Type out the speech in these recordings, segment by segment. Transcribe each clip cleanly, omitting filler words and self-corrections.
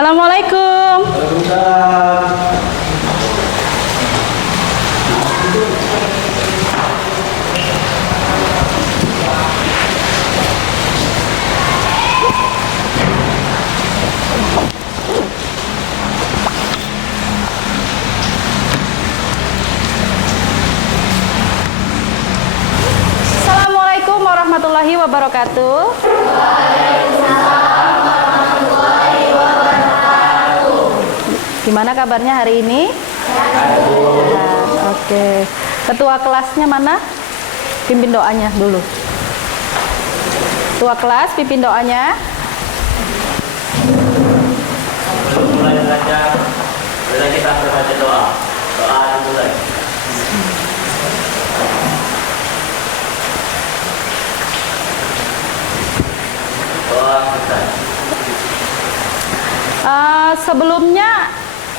Assalamualaikum. Assalamualaikum warahmatullahi wabarakatuh. Gimana kabarnya hari ini? Oke. Ketua kelasnya mana? Pimpin doanya dulu. Ketua kelas, pimpin doanya. Sebelum mulai belajar, boleh kita berbaca doa. Doa dimulai. Doa kita. Sebelumnya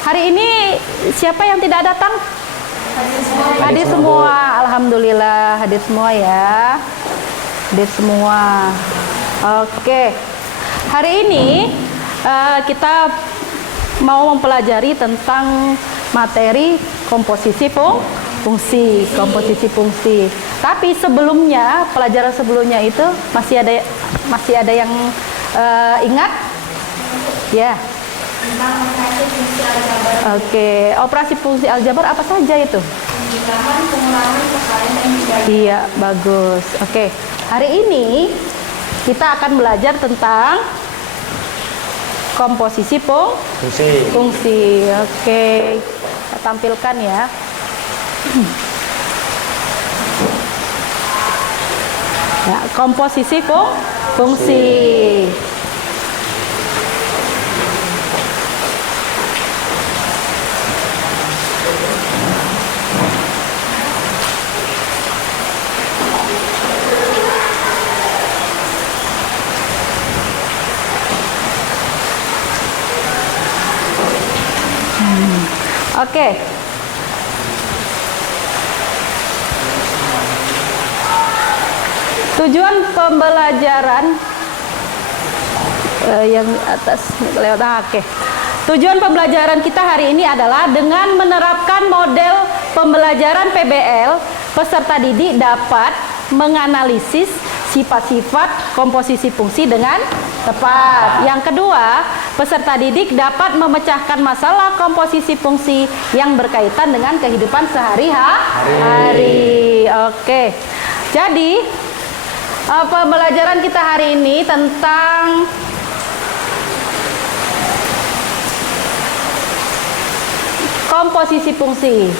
hari ini siapa yang tidak datang? Hadir semua. Alhamdulillah hadir semua ya. Hadir semua. Oke. Hari ini kita mau mempelajari tentang materi komposisi fungsi. Tapi sebelumnya, pelajaran sebelumnya itu masih ada yang ingat? Ya. Oke, operasi fungsi aljabar apa saja itu? Pengulangan, perkalian, dan dibagi. Iya, bagus. Oke, hari ini kita akan belajar tentang komposisi fungsi. Oke, kita tampilkan ya. Ya, komposisi fungsi. Oke. Tujuan pembelajaran yang atas lewat oke. Tujuan pembelajaran kita hari ini adalah dengan menerapkan model pembelajaran PBL, peserta didik dapat menganalisis sifat-sifat komposisi fungsi dengan tepat. Yang kedua, peserta didik dapat memecahkan masalah komposisi fungsi yang berkaitan dengan kehidupan sehari-hari. Oke. Jadi, pembelajaran kita hari ini tentang komposisi fungsi.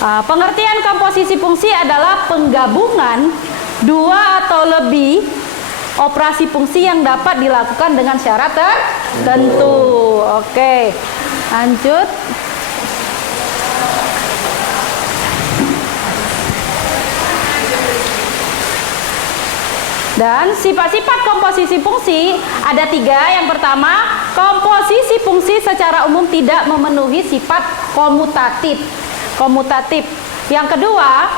Pengertian komposisi fungsi adalah penggabungan dua atau lebih operasi fungsi yang dapat dilakukan dengan syarat tertentu. Oke, lanjut. Dan sifat-sifat komposisi fungsi ada 3. Yang pertama, komposisi fungsi secara umum tidak memenuhi sifat komutatif. Yang kedua,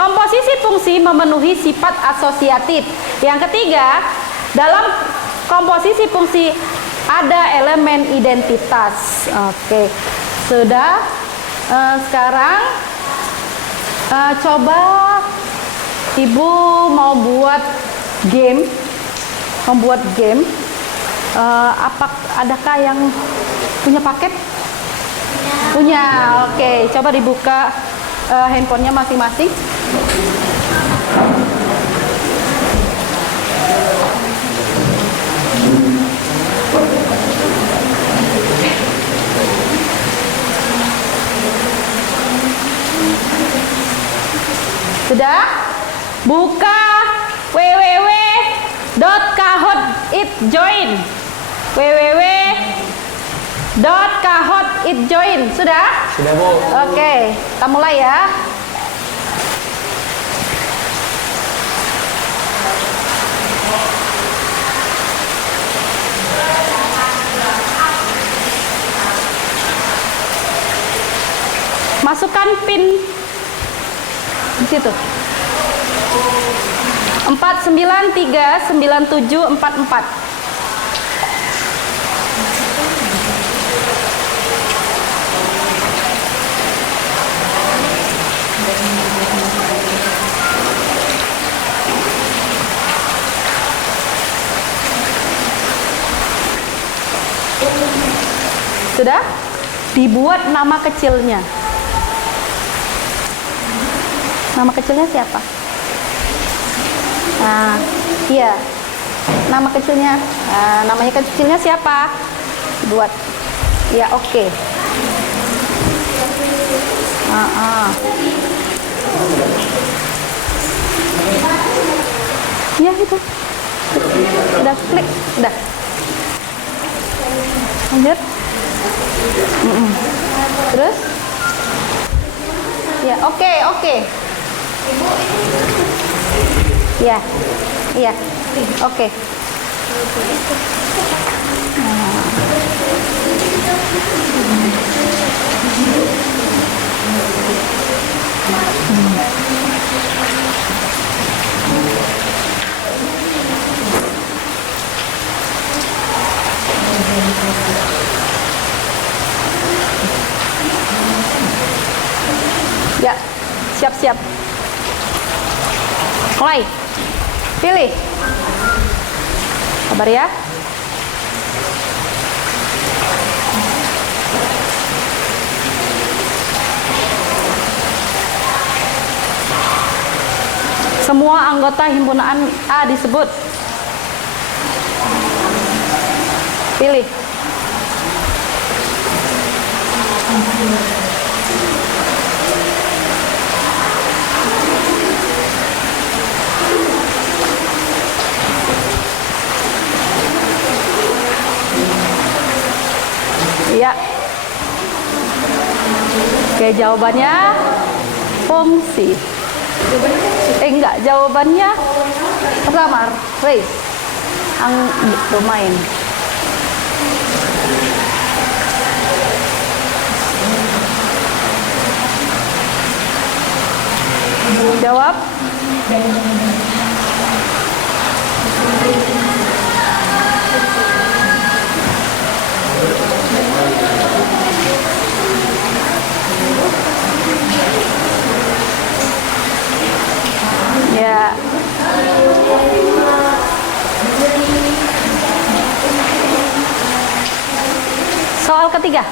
komposisi fungsi memenuhi sifat asosiatif. Yang ketiga, dalam komposisi fungsi ada elemen identitas. Oke, sudah. Sekarang coba Ibu mau membuat game. Adakah yang punya paket? Punya. Oke, coba dibuka handphonenya masing-masing. Sudah? Buka www.kahoot.it.join. www.kahoot.it.join. Sudah? Sudah, Bu. Oke, kita mulai ya. Masukkan pin di situ. 49397444. Sudah? Dibuat nama kecilnya. Nama kecilnya siapa? Nah, iya. Nama kecilnya, namanya kecilnya siapa? Buat. Ya, oke. Ya, itu. Udah, klik. Udah. Lanjut. Terus? Ya, oke. Ya, iya, oke. Ya, siap-siap. Mulai. Pilih. Sabar ya. Semua anggota himpunan A disebut. Pilih. Iya. Oke, jawabannya fungsi. Enggak, jawabannya pertama race. Domain. Jawab. Ya. Soal ketiga.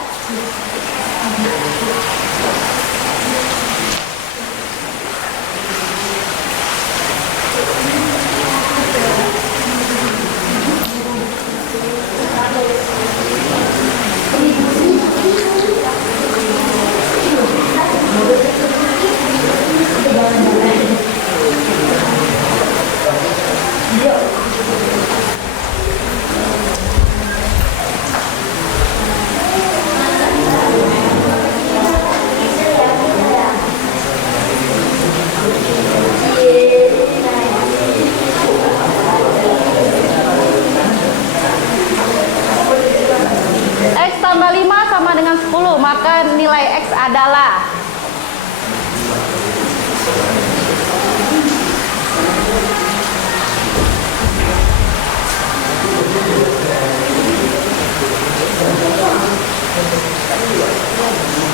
X tambah 5 sama dengan 10, maka nilai X adalah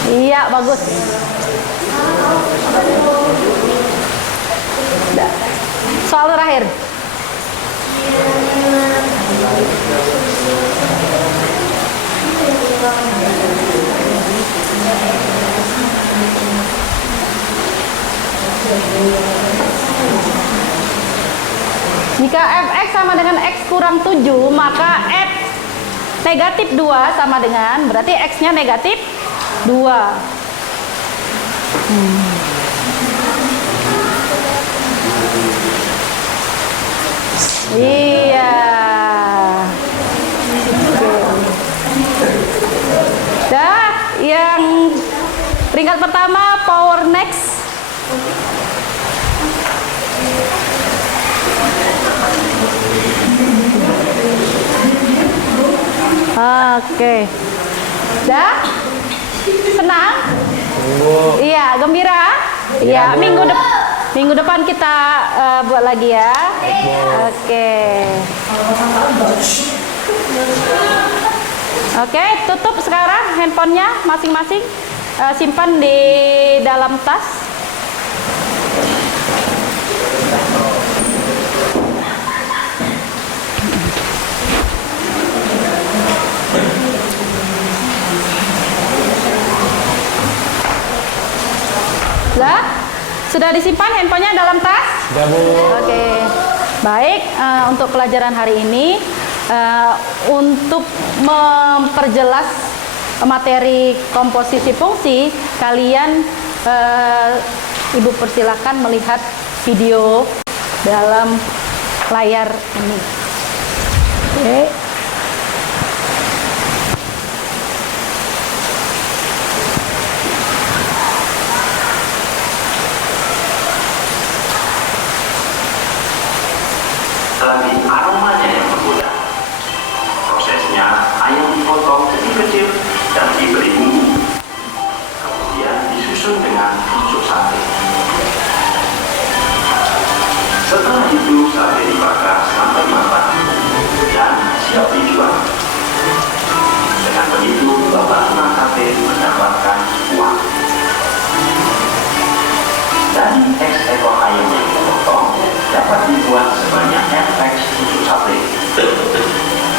iya, bagus. Soal terakhir. Jika fx sama dengan x kurang 7, maka f negatif 2 sama dengan, berarti x-nya negatif 2. Iya. Dah, yang peringkat pertama power next. Oke. Dah? Senang? Iya, gembira? Iya, minggu depan kita buat lagi ya. Oke. Oke, tutup sekarang handphonenya masing-masing. Simpan di dalam tas. Sudah disimpan handphonenya dalam tas? Sudah, Bu. Oke. Baik, untuk pelajaran hari ini untuk memperjelas materi komposisi fungsi, kalian Ibu persilakan melihat video dalam layar ini. Oke. Lagi aromanya yang menggoda. Prosesnya, ayam dipotong kecil-kecil dan diberi bumbu. Kemudian disusun dengan tusuk sate. Setelah itu, sate dibakar sampai matang dan siap dijual. Dengan begitu, bapak tukang sate mendapatkan uang. Dari X ekor ayam yang dipotong dapat dibuat sebanyak X tusuk sate.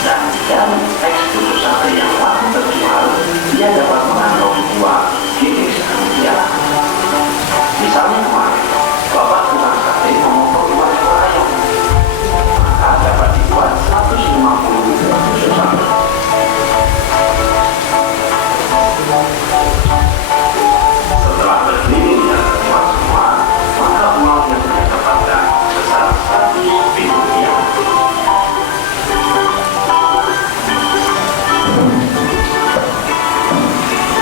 Dan dari X tusuk sate yang laku terjual, dia dapat mengantongi uang GX rupiah. Misalnya kemarin, bapak tukang sate memotong 2 ekor ayam, maka dapat dibuat 150 tusuk sate. Setelah berkeliling dan terjual semua, maka uang yang saya dapatkan sebesar 100.000 rupiah.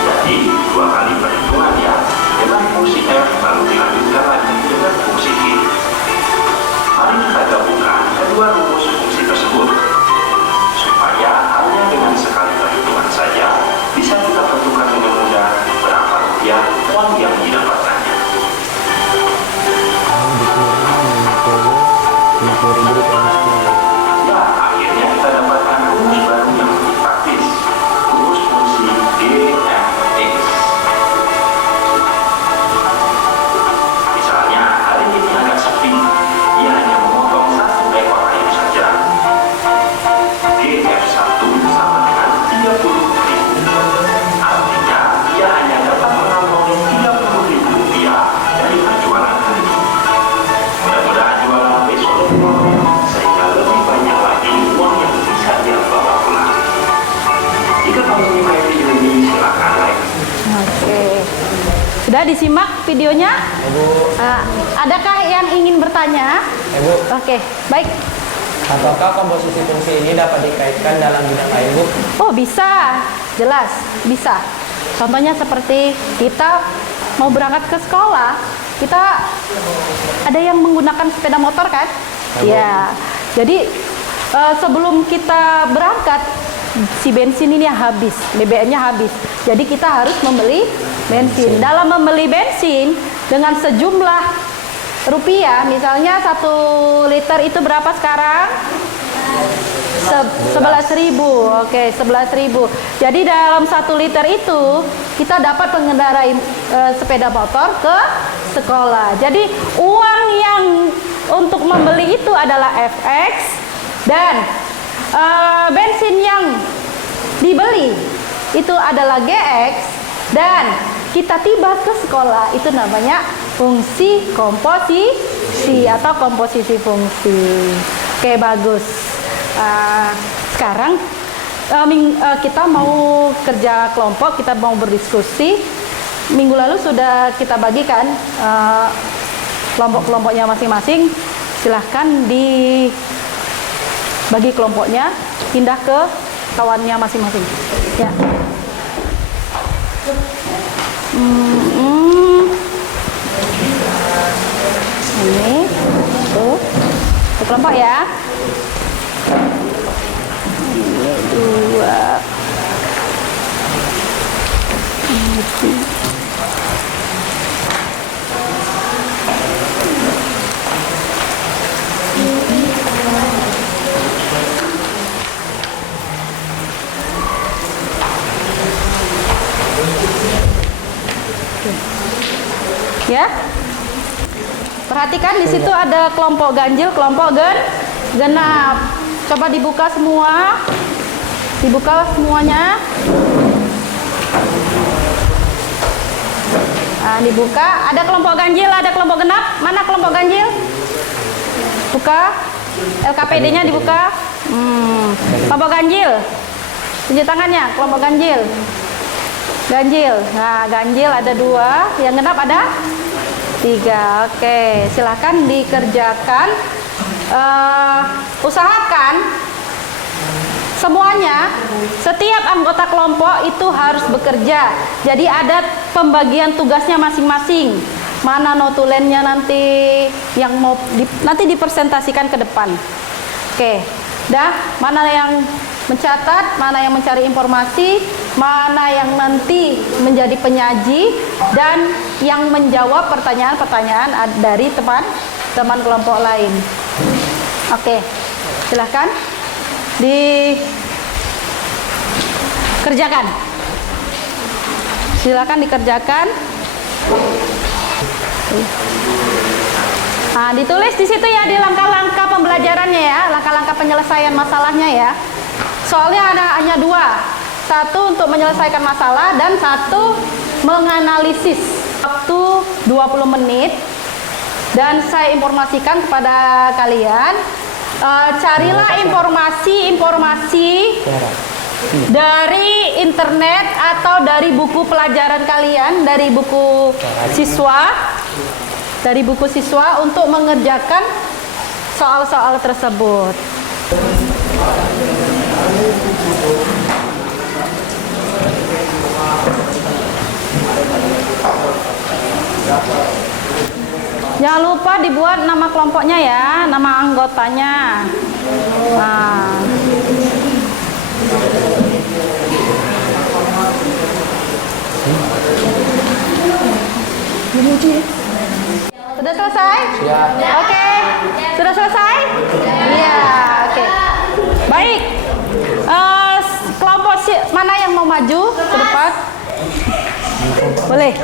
Jadi 2 kali perhitungan ya, dengan fungsi F lalu dilanjutkan lagi dengan fungsi G. Mari kita gabungkan kedua rumus fungsi tersebut supaya hanya dengan sekali perhitungan saja bisa kita tentukan dengan mudah berapa rupiah uang yang didapatkannya. Ya, akhirnya kita dapatkan rumus baru yang lebih praktis, rumus fungsi DFX. Misalnya, hari ini agak sepi, dia hanya memotong 1 ekor ayam saja. DF1 sama dengan 30.000. Artinya, dia hanya dapat mengantongi 30.000 rupiah dari penjualan hari ini. Mudah-mudahan jualan besok lebih banyak, sehingga lebih banyak lagi uang yang bisa dia bawa pulang. Jika kamu menyukai video ini, silakan like. Oke. Sudah disimak videonya? Ibu, Adakah yang ingin bertanya? Ibu, Oke, baik. apakah komposisi fungsi ini dapat dikaitkan dalam bidang lain, Bu? Oh, bisa. Jelas, bisa. Contohnya seperti kita mau berangkat ke sekolah, kita ada yang menggunakan sepeda motor kan? Ya. Jadi sebelum kita berangkat, si bensin ini habis, BBM-nya habis. Jadi kita harus membeli bensin. Dalam membeli bensin dengan sejumlah rupiah, misalnya 1 liter itu berapa sekarang? 11.000. Oke, 11.000. Jadi dalam 1 liter itu kita dapat mengendarai sepeda motor ke sekolah. Jadi uang yang untuk membeli itu adalah FX dan bensin yang dibeli itu adalah GX dan kita tiba ke sekolah itu namanya fungsi komposisi atau komposisi fungsi. Oke, bagus. Sekarang kita mau kerja kelompok, kita mau berdiskusi. Minggu lalu sudah kita bagikan kelompok-kelompoknya masing-masing. Silahkan dibagi kelompoknya, pindah ke kawannya masing-masing. Ya. Ini tuh kelompok ya. Ini 2. Ini 3. Ya. Perhatikan di situ ada kelompok ganjil, kelompok genap. Coba dibuka semua. Dibuka semuanya. Nah, dibuka. Ada kelompok ganjil, ada kelompok genap. Mana kelompok ganjil? Buka. LKPD-nya dibuka. Kelompok ganjil. Tunjuk tangannya, kelompok ganjil. Ganjil. Nah, ganjil ada 2, yang genap ada 3. Oke, silahkan dikerjakan. Usahakan semuanya, setiap anggota kelompok itu harus bekerja. Jadi ada pembagian tugasnya masing-masing. Mana notulennya nanti yang mau nanti dipresentasikan ke depan. Oke, dah. Mana yang mencatat, mana yang mencari informasi, mana yang nanti menjadi penyaji, dan yang menjawab pertanyaan-pertanyaan dari teman-teman kelompok lain. Oke, silahkan dikerjakan. Silakan dikerjakan. Nah, ditulis di situ ya, di langkah-langkah pembelajarannya ya, langkah-langkah penyelesaian masalahnya ya. Soalnya hanya 2, 1 untuk menyelesaikan masalah dan 1 menganalisis. Waktu 20 menit dan saya informasikan kepada kalian, carilah informasi dari internet atau dari buku pelajaran kalian, dari buku siswa untuk mengerjakan soal-soal tersebut. Jangan lupa dibuat nama kelompoknya ya, nama anggotanya. Nah. Sudah selesai? Ya. Oke. Sudah selesai? Iya, oke. Baik. Kelompok mana yang mau maju ke depan? Boleh.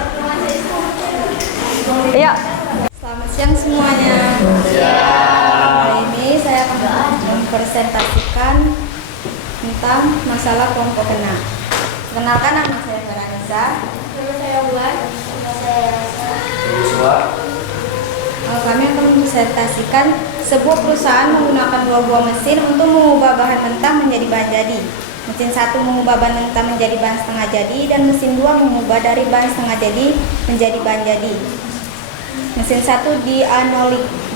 Ayo. Selamat siang semuanya. Hari ini saya akan mempresentasikan tentang masalah kelompok genap. Kenalkan, nama saya Veranisa. Nama saya Buan. Nama saya Rasa. Kami akan mempresentasikan sebuah perusahaan menggunakan 2 buah mesin untuk mengubah bahan mentah menjadi bahan jadi. Mesin 1 mengubah bahan mentah menjadi bahan setengah jadi, dan mesin 2 mengubah dari bahan setengah jadi menjadi bahan jadi. Mesin 1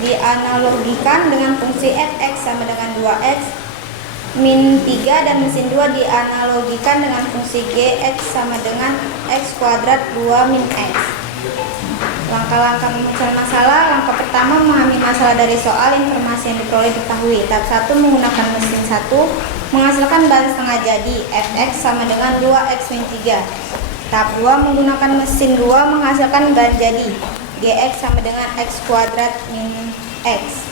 dianalogikan dengan fungsi fx sama dengan 2x min 3, dan mesin 2 dianalogikan dengan fungsi gx sama dengan x kuadrat 2 min x. Langkah-langkah menyelesaikan masalah. Langkah pertama, memahami masalah dari soal, informasi yang diperoleh diketahui. Tahap 1, menggunakan mesin 1 menghasilkan bahan setengah jadi fx sama dengan 2x min 3. Tahap 2, menggunakan mesin 2 menghasilkan bahan jadi gx sama dengan x kuadrat min x.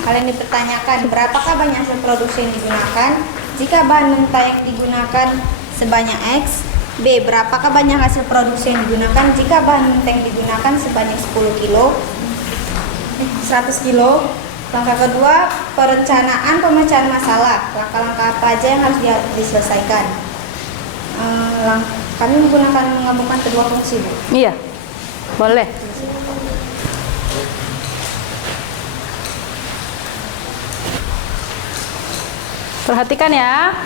Kalian dipertanyakan, berapakah banyak hasil produksi yang digunakan jika bahan mentah yang digunakan sebanyak x? B. Berapakah banyak hasil produksi yang digunakan jika bahan mentah yang digunakan sebanyak 10 kilo? 100 kilo. Langkah kedua, perencanaan pemecahan masalah. Langkah-langkah apa aja yang harus diselesaikan? Kami menggabungkan kedua fungsi, Bu. Iya, boleh. Perhatikan ya.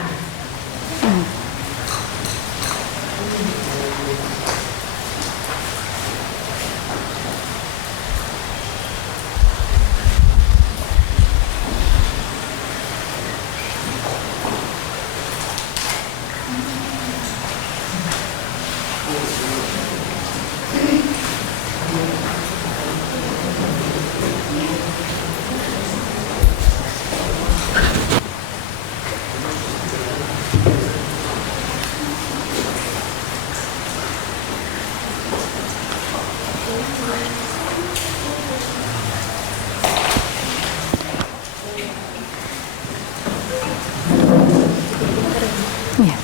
Ya.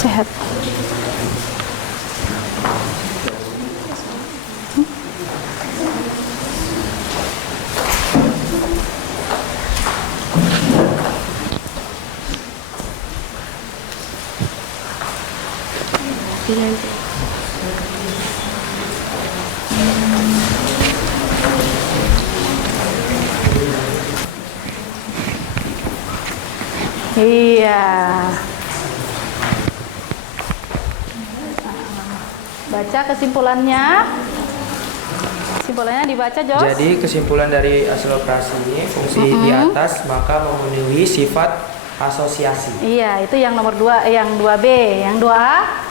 Sehat. Iya. Baca kesimpulannya. Kesimpulannya dibaca, Jos. Jadi kesimpulan dari hasil operasi ini fungsi di atas maka memenuhi sifat asosiasi. Iya, itu yang nomor 2, yang 2B, yang 2A.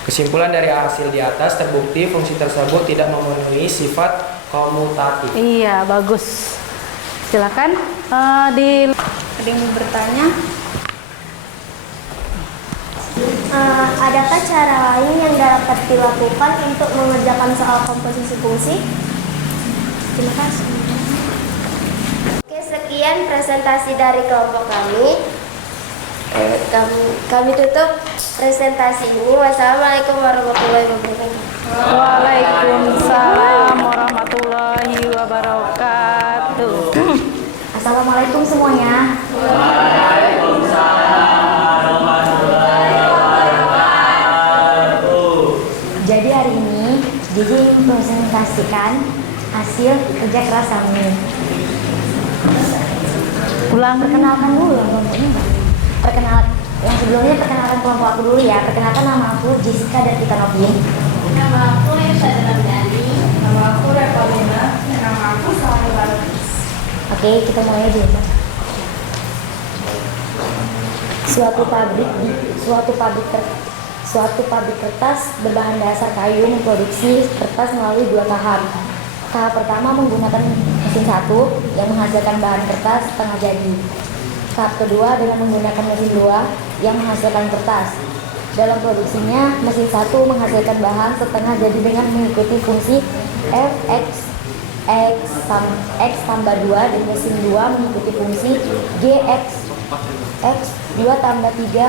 Kesimpulan dari hasil di atas terbukti fungsi tersebut tidak memenuhi sifat komutatif. Iya, bagus. Silakan di Ada yang mau bertanya? Adakah cara lain yang dapat dilakukan untuk mengerjakan soal komposisi fungsi? Terima kasih. Oke, sekian presentasi dari kelompok kami. Kami tutup presentasi ini. Wassalamualaikum warahmatullahi wabarakatuh. Waalaikumsalam warahmatullahi wabarakatuh. Assalamualaikum semuanya. Jadi hari ini Didi mempresentasikan hasil kerja keras kami. Perkenalkan dulu kelompoknya. Yang sebelumnya perkenalkan kelompok aku dulu ya. Perkenalkan nama aku Jessica dan Tika Novin. Nama aku Irsyad Ramdhani. Nama aku Revalina. Nama aku Salma Balkis. Oke, kita mulai aja ya. Suatu pabrik kertas berbahan dasar kayu memproduksi kertas melalui 2 tahap. Tahap pertama menggunakan mesin 1 yang menghasilkan bahan kertas setengah jadi. Tahap kedua dengan menggunakan mesin 2 yang menghasilkan kertas. Dalam produksinya, mesin 1 menghasilkan bahan setengah jadi dengan mengikuti fungsi X tambah 2 dan mesin 2 mengikuti fungsi X 2 tambah 3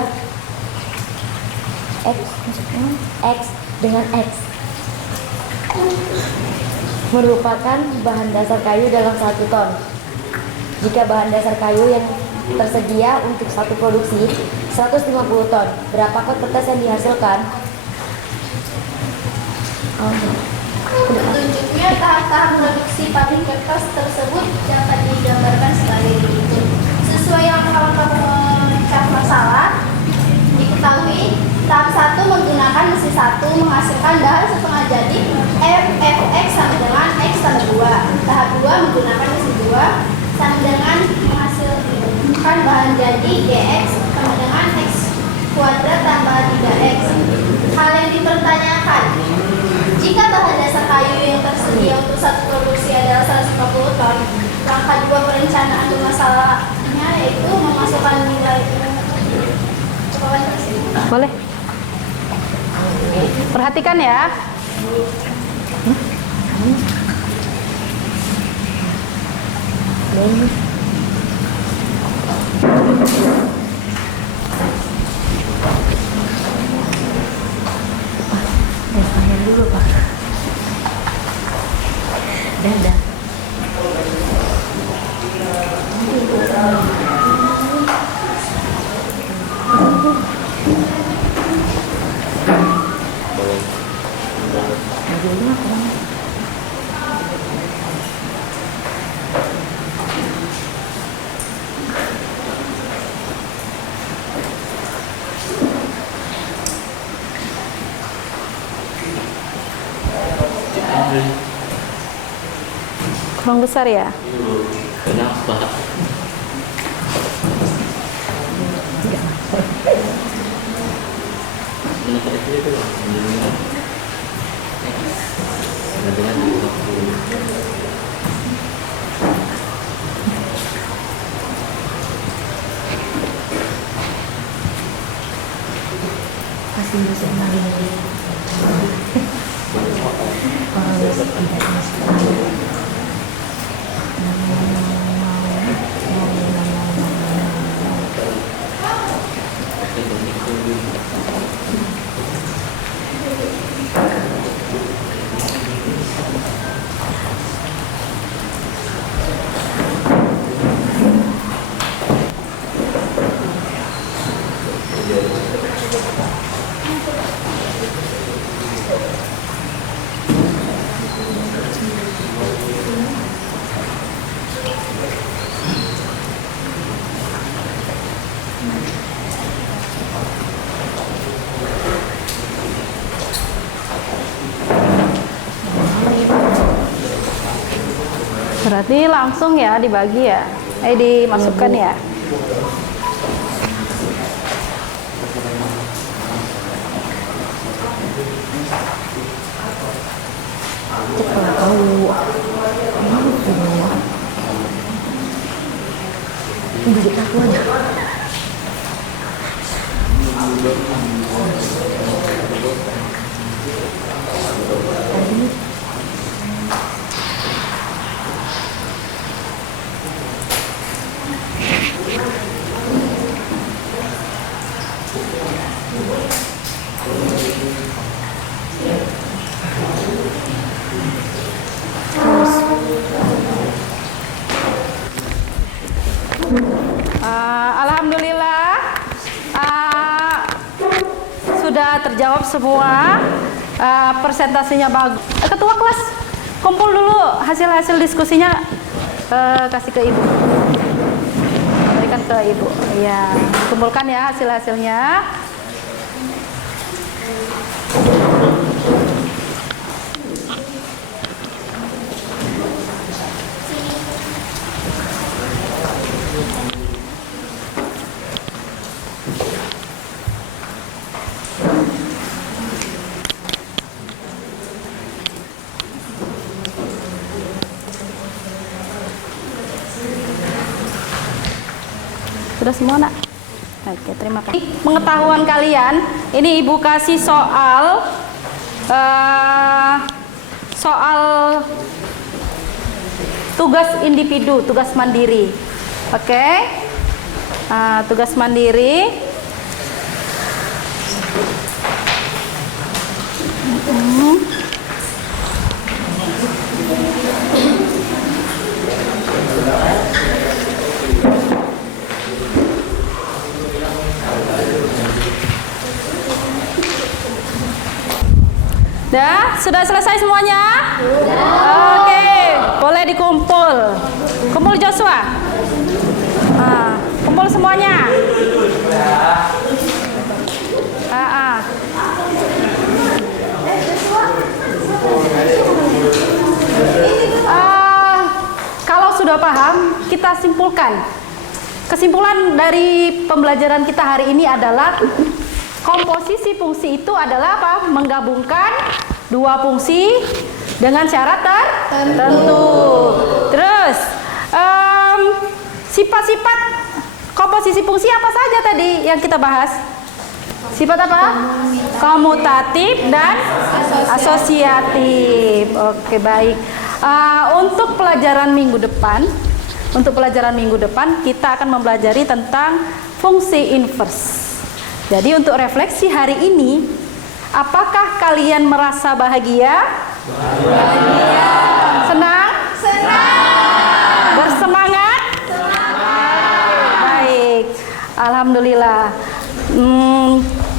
X dengan X merupakan bahan dasar kayu dalam 1 ton. Jika bahan dasar kayu yang tersedia untuk satu produksi 150 ton, berapakah kertas yang dihasilkan? Petunjuknya tahap-tahap produksi pabrik kertas tersebut dapat digambarkan sebagai berikut. Sesuai yang kamu mencari masalah, diketahui tahap 1 menggunakan mesin 1 menghasilkan bahan setengah jadi FFX sama dengan X tambah 2. Tahap 2 menggunakan mesin 2 sama dengan menghasilkan bahan jadi GX sama dengan X kuadrat tambah 3X. Hal yang dipertanyakan, jika bahan dasar kayu yang tersedia untuk satu produksi adalah 150 ton, langkah 2 perencanaan masalahnya yaitu memasukkan nilai boleh. Perhatikan ya. Dulu Pak. Dadah. Kurang besar ya? Kenapa? Kasih bisa lagi. Orang biasa tidak masuk. Berarti langsung ya dibagi ya. Dimasukkan ya. Alhamdulillah sudah terjawab semua. Presentasinya bagus. Ketua kelas kumpul dulu hasil-hasil diskusinya, kasih ke ibu, berikan ke ibu. Ya, kumpulkan ya hasil-hasilnya. Sudah semua, Nak? Oke, terima kasih. Pengetahuan kalian, ini Ibu kasih soal tugas individu, tugas mandiri. Oke? Tugas mandiri. Sudah selesai semuanya? Oke, boleh dikumpul. Kumpul Joshua. Kumpul semuanya. Kalau sudah paham, kita simpulkan. Kesimpulan dari pembelajaran kita hari ini adalah komposisi fungsi itu adalah apa? Menggabungkan dua fungsi dengan syarat tertentu. Terus sifat-sifat komposisi fungsi apa saja tadi yang kita bahas? Sifat apa? Komutatif dan asosiatif. Oke, baik. Untuk pelajaran minggu depan, kita akan mempelajari tentang fungsi inverse. Jadi untuk refleksi hari ini, apakah kalian merasa bahagia? Bahagia. Senang? Senang. Bersemangat? Semangat. Baik. Alhamdulillah.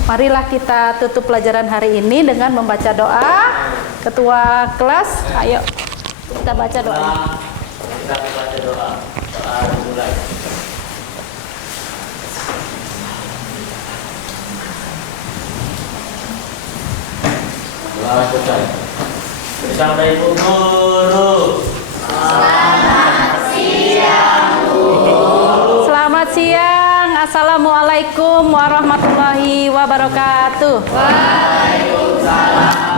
Marilah kita tutup pelajaran hari ini dengan membaca doa. Ketua kelas, ayo kita baca doa. Kita baca doa. Doa dimulai. Doa selesai. Bersama Ibu Guru. Selamat siang, Bu. Selamat siang. Assalamualaikum warahmatullahi wabarakatuh. Waalaikumsalam.